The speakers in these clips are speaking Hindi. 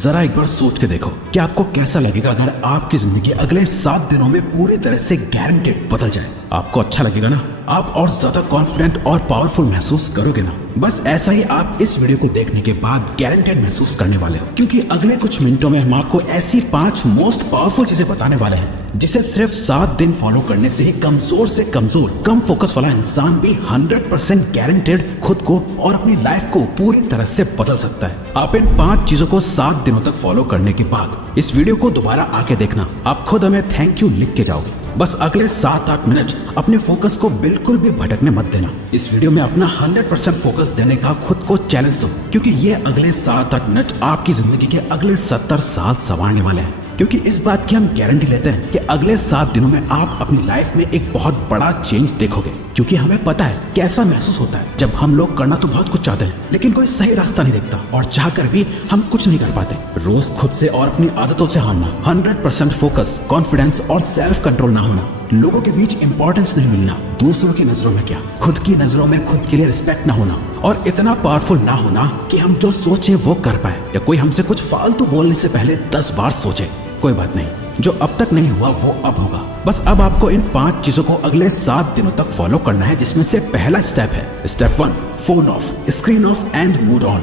जरा एक बार सोच के देखो कि आपको कैसा लगेगा अगर आपकी जिंदगी अगले 7 दिनों में पूरी तरह से गारंटेड बदल जाए। आपको अच्छा लगेगा ना? आप और ज्यादा कॉन्फिडेंट और पावरफुल महसूस करोगे ना? बस ऐसा ही आप इस वीडियो को देखने के बाद गारंटेड महसूस करने वाले हो, क्योंकि अगले कुछ मिनटों में हम आपको ऐसी 5 मोस्ट पावरफुल चीजें बताने वाले हैं जिसे सिर्फ 7 दिन फॉलो करने से ही कमजोर से कमजोर कम फोकस वाला इंसान भी 100% गारंटेड खुद को और अपनी लाइफ को पूरी तरह से बदल सकता है। आप इन 5 चीजों को 7 दिनों तक फॉलो करने के बाद इस वीडियो को दोबारा आके देखना, आप खुद हमें थैंक यू लिख के जाओगे। बस अगले 7-8 मिनट अपने फोकस को बिल्कुल भी भटकने मत देना। इस वीडियो में अपना 100% फोकस देने का खुद को चैलेंज दो, क्योंकि ये अगले 7-8 मिनट आपकी जिंदगी के अगले 70 साल संवारने वाले हैं। क्योंकि इस बात की हम गारंटी लेते हैं कि अगले 7 दिनों में आप अपनी लाइफ में एक बहुत बड़ा चेंज देखोगे, क्योंकि हमें पता है कैसा महसूस होता है जब हम लोग करना तो बहुत कुछ चाहते हैं लेकिन कोई सही रास्ता नहीं देखता और चाहकर भी हम कुछ नहीं कर पाते। रोज खुद से और अपनी आदतों से हारना, 100% फोकस, कॉन्फिडेंस और सेल्फ कंट्रोल ना होना, लोगों के बीच इंपॉर्टेंस नहीं मिलना, दूसरों की नजरों में क्या खुद की नजरों में खुद के लिए रिस्पेक्ट ना होना और इतना पावरफुल ना होना कि हम जो सोचे वो कर पाए या कोई हमसे कुछ फालतू बोलने से पहले 10 बार सोचे। कोई बात नहीं, जो अब तक नहीं हुआ वो अब होगा। बस अब आपको इन 5 चीजों को अगले 7 दिनों तक फॉलो करना है, जिसमें से पहला स्टेप है step 1, phone of, screen of and mood on.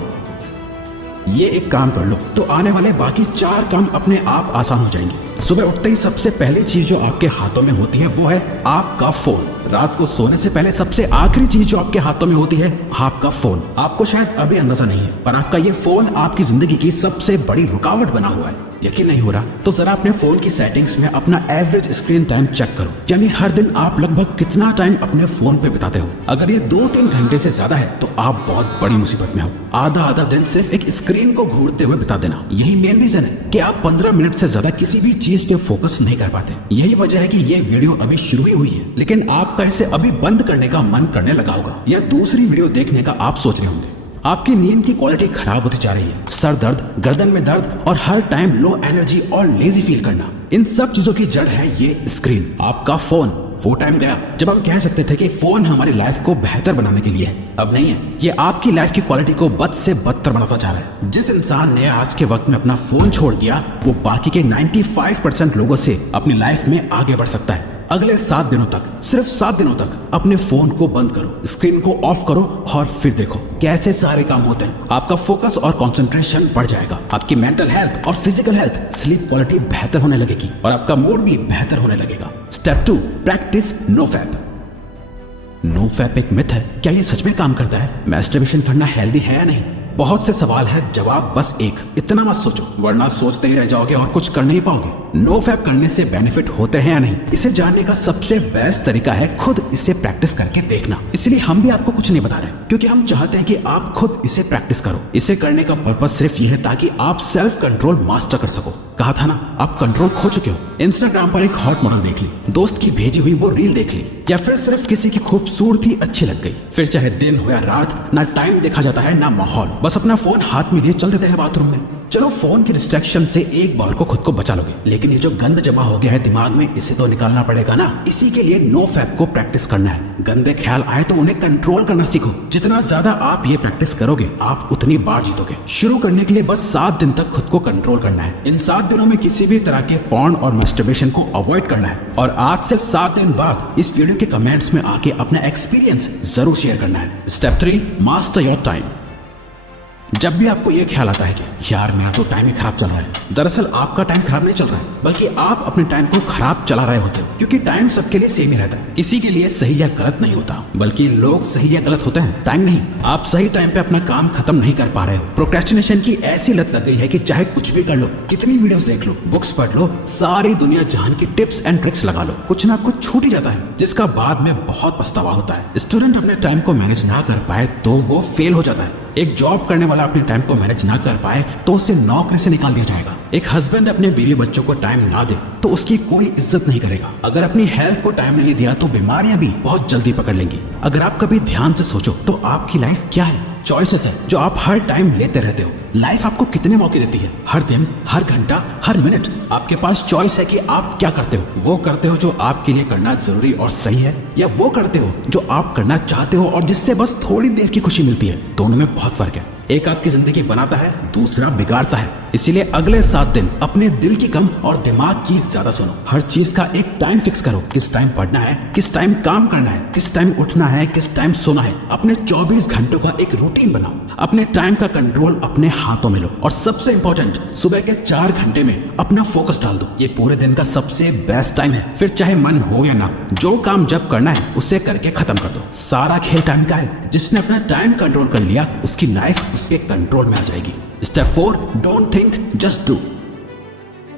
ये एक काम कर लो तो आने वाले बाकी 4 काम अपने आप आसान हो जाएंगे। सुबह उठते ही सबसे पहली चीज जो आपके हाथों में होती है वो है आपका फोन। रात को सोने से पहले सबसे आखिरी चीज जो आपके हाथों में होती है आपका फोन। आपको शायद अभी अंदाजा नहीं है, पर आपका ये फोन आपकी जिंदगी की सबसे बड़ी रुकावट बना हुआ है। यकीन नहीं हो रहा तो जरा अपने फोन की सेटिंग्स में अपना एवरेज स्क्रीन टाइम चेक करो, यानी हर दिन आप लगभग कितना टाइम अपने फोन पे बिताते हो। अगर ये 2-3 घंटे से ज्यादा है तो आप बहुत बड़ी मुसीबत में हो। आधा दिन सिर्फ एक स्क्रीन को घूरते हुए बिता देना, यही मेन रीजन है कि आप 15 मिनट से ज्यादा किसी भी चीज पे फोकस नहीं कर पाते। यही वजह है कि ये वीडियो अभी शुरू ही हुई है, लेकिन आपका इसे अभी बंद करने का मन करने लगा होगा या दूसरी वीडियो देखने का आप सोच रहे होंगे। आपकी नींद की क्वालिटी खराब होती जा रही है, सर दर्द, गर्दन में दर्द और हर टाइम लो एनर्जी और लेजी फील करना, इन सब चीजों की जड़ है ये स्क्रीन, आपका फोन। वो टाइम गया जब हम कह सकते थे कि फोन हमारी लाइफ को बेहतर बनाने के लिए है, अब नहीं है। ये आपकी लाइफ की क्वालिटी को बद से बदतर बनाता जा रहा है। जिस इंसान ने आज के वक्त में अपना फोन छोड़ दिया वो बाकी के 95% लोगों से अपनी लाइफ में आगे बढ़ सकता है। अगले 7 दिनों तक, सिर्फ 7 दिनों तक अपने फोन को बंद करो, स्क्रीन को ऑफ करो और फिर देखो कैसे सारे काम होते हैं। आपका फोकस और कंसंट्रेशन बढ़ जाएगा, आपकी मेंटल हेल्थ और फिजिकल हेल्थ, स्लीप क्वालिटी बेहतर होने लगेगी और आपका मूड भी बेहतर होने लगेगा। Step 2, practice no fap. No fap एक मिथ है, क्या ये सच में काम करता है? मैस्टरबेशन करना हेल्दी है या नहीं? बहुत से सवाल है, जवाब बस एक, इतना मत सोचो वरना सोचते ही रह जाओगे और कुछ कर नहीं पाओगे। नो फैप करने से बेनिफिट होते हैं या नहीं, इसे जानने का सबसे बेस्ट तरीका है खुद इसे प्रैक्टिस करके देखना। इसलिए हम भी आपको कुछ नहीं बता रहे, क्योंकि हम चाहते हैं कि आप खुद इसे प्रैक्टिस करो। इसे करने का पर्पस सिर्फ ये है ताकि आप सेल्फ कंट्रोल मास्टर कर सको। कहा था ना, आप कंट्रोल खो चुके हो। इंस्टाग्राम पर एक हॉट मॉडल देख ली, दोस्त की भेजी हुई वो रील देख ली, या फिर सिर्फ किसी की खूबसूरती अच्छी लग गई, फिर चाहे दिन हो या रात, ना टाइम देखा जाता है ना माहौल, बस अपना फोन हाथ में लिए चल देते हैं बाथरूम में। चलो फोन की डिस्ट्रैक्शन से एक बार को खुद को बचा लोगे, लेकिन ये जो गंद जमा हो गया है दिमाग में, इसे तो निकालना पड़ेगा ना। इसी के लिए नो फैप को प्रैक्टिस करना है। गंदे ख्याल आए तो उन्हें कंट्रोल करना सीखो। जितना ज्यादा आप ये प्रैक्टिस करोगे आप उतनी बार जीतोगे। शुरू करने के लिए बस 7 दिन तक खुद को कंट्रोल करना है। इन 7 दिनों में किसी भी तरह के पॉर्न और मैस्टरबेशन को अवॉइड करना है और आज से 7 दिन बाद इस वीडियो के कमेंट्स में आके अपना एक्सपीरियंस जरूर शेयर करना है। Step 3, master your time. जब भी आपको ये ख्याल आता है कि यार मेरा तो टाइम ही खराब चल रहा है, दरअसल आपका टाइम खराब नहीं चल रहा है, बल्कि आप अपने टाइम को खराब चला रहे होते हो, क्योंकि टाइम सबके लिए सेम ही रहता है। किसी के लिए सही या गलत नहीं होता, बल्कि लोग सही या गलत होते हैं, टाइम नहीं। आप सही टाइम पे अपना काम खत्म नहीं कर पा रहे हो। प्रोक्रेस्टिनेशन की ऐसी लत लग गई है कि चाहे कुछ भी कर लो, कितनी वीडियोस देख लो, बुक्स पढ़ लो, सारी दुनिया जहान की टिप्स एंड ट्रिक्स लगा लो, कुछ ना कुछ छूट ही जाता है, जिसका बाद में बहुत पछतावा होता है। स्टूडेंट अपने टाइम को मैनेज ना कर पाए तो वो फेल हो जाता है। एक जॉब करने वाला अपने टाइम को मैनेज ना कर पाए तो उसे नौकरी से निकाल दिया जाएगा। एक हस्बैंड अपने बीवी बच्चों को टाइम ना दे तो उसकी कोई इज्जत नहीं करेगा। अगर अपनी हेल्थ को टाइम नहीं दिया तो बीमारियां भी बहुत जल्दी पकड़ लेंगी। अगर आप कभी ध्यान से सोचो तो आपकी लाइफ क्या है? चॉइसेस है जो आप हर टाइम लेते रहते हो। लाइफ आपको कितने मौके देती है? हर दिन, हर घंटा, हर मिनट आपके पास चॉइस है कि आप क्या करते हो। वो करते हो जो आपके लिए करना जरूरी और सही है, या वो करते हो जो आप करना चाहते हो और जिससे बस थोड़ी देर की खुशी मिलती है। दोनों में बहुत फर्क है। एक आपकी जिंदगी बनाता है, दूसरा बिगाड़ता है। इसीलिए अगले 7 दिन अपने दिल की कम और दिमाग की ज्यादा सुनो। हर चीज का एक टाइम फिक्स करो, किस टाइम पढ़ना है, किस टाइम काम करना है, किस टाइम उठना है, किस टाइम सोना है। अपने 24 घंटों का एक रूटीन बनाओ। अपने टाइम का कंट्रोल अपने हाथों में लो और सबसे इंपॉर्टेंट, सुबह के 4 घंटे में अपना फोकस डाल दो। ये पूरे दिन का सबसे बेस्ट टाइम है। फिर चाहे मन हो या ना, जो काम जब करना है उसे करके खत्म कर दो। सारा खेल टाइम का है। जिसने अपना टाइम कंट्रोल कर लिया, उसकी लाइफ उसके कंट्रोल में आ जाएगी। Step 4, don't think, just do.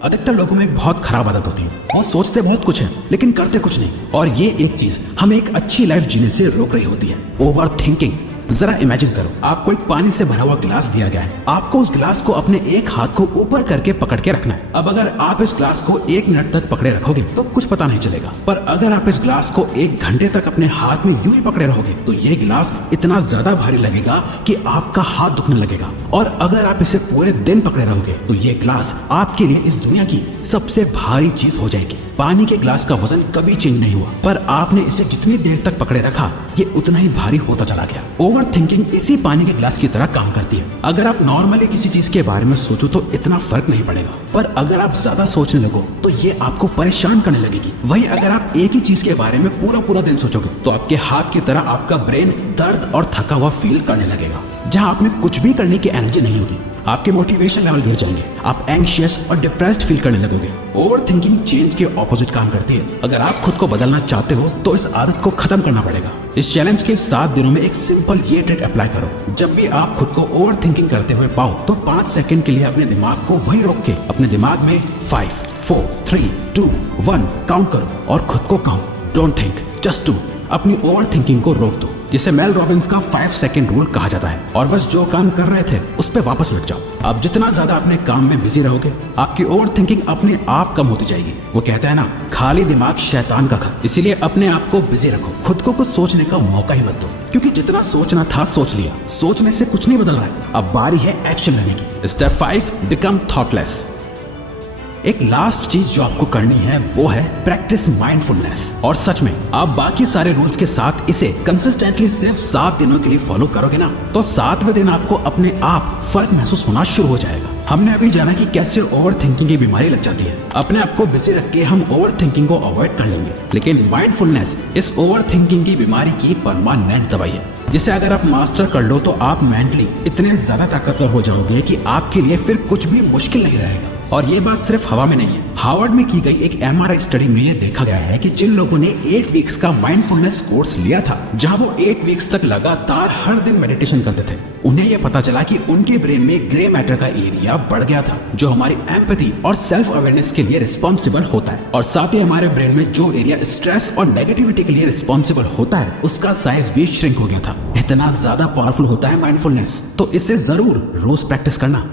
अधिकतर लोगों में एक बहुत खराब आदत होती है, वो सोचते बहुत कुछ है लेकिन करते कुछ नहीं। और ये एक चीज हमें एक अच्छी लाइफ जीने से रोक रही होती है, ओवर थिंकिंग। जरा इमेजिन करो, आपको एक पानी से भरा हुआ गिलास दिया गया है। आपको उस गिलास को अपने एक हाथ को ऊपर करके पकड़ के रखना है। अब अगर आप इस गिलास को 1 मिनट तक पकड़े रखोगे तो कुछ पता नहीं चलेगा, पर अगर आप इस गिलास को 1 घंटे तक अपने हाथ में यूं ही पकड़े रहोगे तो ये गिलास इतना ज्यादा भारी लगेगा कि आपका हाथ दुखने लगेगा। और अगर आप इसे पूरे दिन पकड़े रहोगे तो ये गिलास आपके लिए इस दुनिया की सबसे भारी चीज हो जाएगी। पानी के गिलास का वजन कभी चेंज नहीं हुआ, पर आपने इसे जितनी देर तक पकड़े रखा ये उतना ही भारी होता चला गया। ओवर थिंकिंग इसी पानी के गिलास की तरह काम करती है। अगर आप नॉर्मली किसी चीज के बारे में सोचो तो इतना फर्क नहीं पड़ेगा, पर अगर आप ज्यादा सोचने लगो तो ये आपको परेशान करने लगेगी। वही अगर आप एक ही चीज के बारे में पूरा दिन सोचोगे तो आपके हाथ की तरह आपका ब्रेन दर्द और थका हुआ फील करने लगेगा। जहां आप में कुछ भी करने की एनर्जी नहीं होगी, आपके मोटिवेशन लेवल गिर जाएंगे, आप एंग्शियस और डिप्रेस्ड फील करने लगोगे। ओवर थिंकिंग चेंज के ऑपोजिट काम करती है। अगर आप खुद को बदलना चाहते हो तो इस आदत को खत्म करना पड़ेगा। इस चैलेंज के 7 दिनों में एक सिंपल ये ट्रिक अप्लाई करो। जब भी आप खुद को ओवर थिंकिंग करते हुए पाओ तो 5 सेकंड के लिए अपने दिमाग को वहीं रोक के अपने दिमाग में 5, 4, 3, 2, 1 काउंट करो और खुद को कहो, डोंट थिंक, जस्ट डू। अपनी ओवर थिंकिंग को रोक दो, जिसे मेल रॉबिन्स का 5 सेकंड रूल कहा जाता है। और बस जो काम कर रहे थे उस पे वापस लौट जाओ। अब जितना ज्यादा अपने काम में बिजी रहोगे, आपकी ओवर थिंकिंग अपने आप कम होती जाएगी। वो कहते हैं ना, खाली दिमाग शैतान का घर। इसीलिए अपने आप को बिजी रखो, खुद को कुछ सोचने का मौका ही मत दो, क्योंकि जितना सोचना था सोच लिया। सोचने से कुछ नहीं बदल रहा है, अब बारी है एक्शन लेने की। Step 5, become thoughtless. एक लास्ट चीज जो आपको करनी है वो है प्रैक्टिस माइंडफुलनेस। और सच में आप बाकी सारे रूल्स के साथ इसे कंसिस्टेंटली सिर्फ 7 दिनों के लिए फॉलो करोगे ना, तो 7वें दिन आपको अपने आप फर्क महसूस होना शुरू हो जाएगा। हमने अभी जाना कि कैसे ओवर थिंकिंग की बीमारी लग जाती है। अपने आप को बिजी रख के हम ओवर थिंकिंग को अवॉइड कर लेंगे, लेकिन माइंडफुलनेस इस ओवर थिंकिंग की बीमारी की परमानेंट दवाई है, जिसे अगर आप मास्टर कर लो तो आप मेंटली इतने ज्यादा ताकतवर हो जाओगे कि आपके लिए फिर कुछ भी मुश्किल नहीं रहेगा। और ये बात सिर्फ हवा में नहीं है। हार्वर्ड में की गई एक MRI स्टडी में ये देखा गया है कि जिन लोगों ने 8 वीक्स का माइंडफुलनेस कोर्स लिया था, जहां वो 8 वीक्स तक लगातार हर दिन मेडिटेशन करते थे, उन्हें यह पता चला कि उनके ब्रेन में ग्रे मैटर का एरिया बढ़ गया था, जो हमारी एम्पैथी और सेल्फ अवेयरनेस के लिए रिस्पॉन्सिबल होता है। और साथ ही हमारे ब्रेन में जो एरिया स्ट्रेस और नेगेटिविटी के लिए रिस्पॉन्सिबल होता है, उसका साइज भी श्रिंक हो गया था। इतना ज्यादा पावरफुल होता है माइंडफुलनेस, तो इसे जरूर रोज प्रैक्टिस करना।